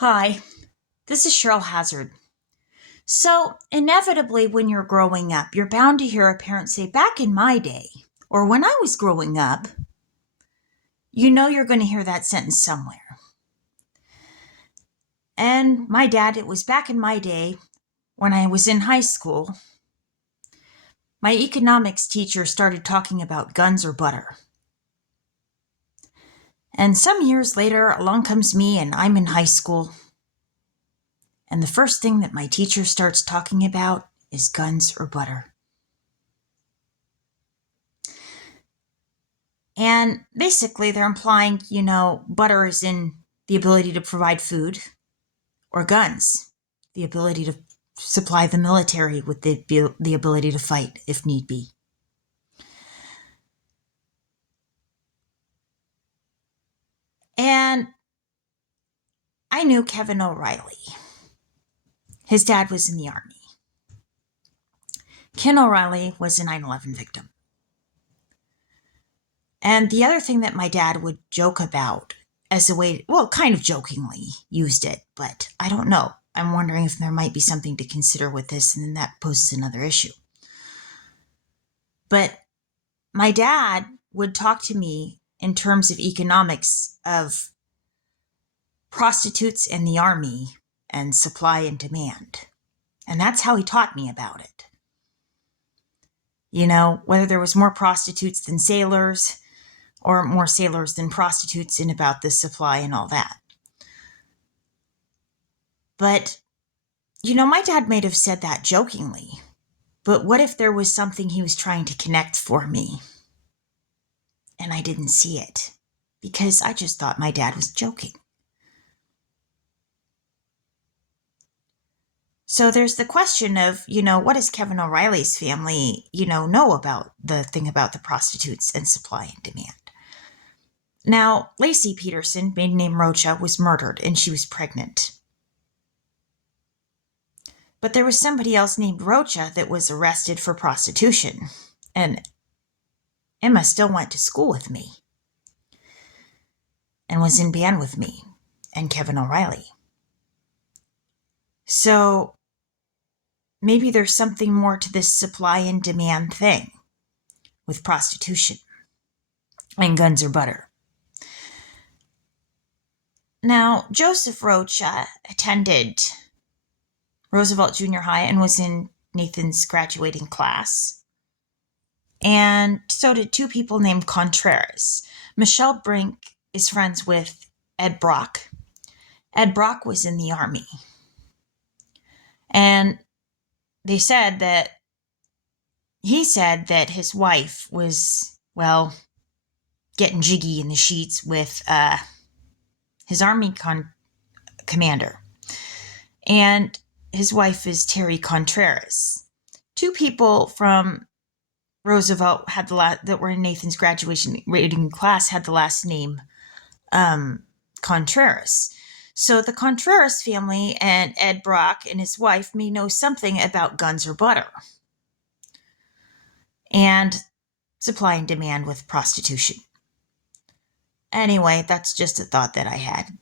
Hi, this is Cheryl Hazzard. So, inevitably, when you're growing up, you're bound to hear a parent say, back in my day, or when I was growing up, you're going to hear that sentence somewhere. And my dad, it was back in my day when I was in high school. My economics teacher started talking about guns or butter. And some years later, along comes me, and I'm in high school. And the first thing that my teacher starts talking about is guns or butter. And basically, they're implying, butter is in the ability to provide food, or guns, the ability to supply the military with the ability to fight if need be. And I knew Kevin O'Reilly. His dad was in the Army. Ken O'Reilly was a 9/11 victim. And the other thing that my dad would joke about as a way, well, kind of jokingly used it, but I don't know. I'm wondering if there might be something to consider with this, and then that poses another issue. But my dad would talk to me in terms of economics of prostitutes and the army and supply and demand. And that's how he taught me about it. Whether there was more prostitutes than sailors or more sailors than prostitutes, and about the supply and all that. But, my dad might have said that jokingly. But what if there was something he was trying to connect for me? And I didn't see it because I just thought my dad was joking. So there's the question of, what does Kevin O'Reilly's family, know about the thing about the prostitutes and supply and demand? Now, Lacey Peterson, maiden name Rocha, was murdered and she was pregnant. But there was somebody else named Rocha that was arrested for prostitution. And Emma still went to school with me and was in band with me and Kevin O'Reilly. So maybe there's something more to this supply and demand thing with prostitution and guns or butter. Now, Joseph Rocha attended Roosevelt Junior High and was in Nathan's graduating class. And so did two people named Contreras. Michelle Brink is friends with Ed Brock. Ed Brock was in the Army. And he said that his wife was, getting jiggy in the sheets with his Army commander. And his wife is Terry Contreras. Two people from Roosevelt that were in Nathan's graduating class had the last name Contreras. So the Contreras family and Ed Brock and his wife may know something about guns or butter and supply and demand with prostitution. Anyway, that's just a thought that I had.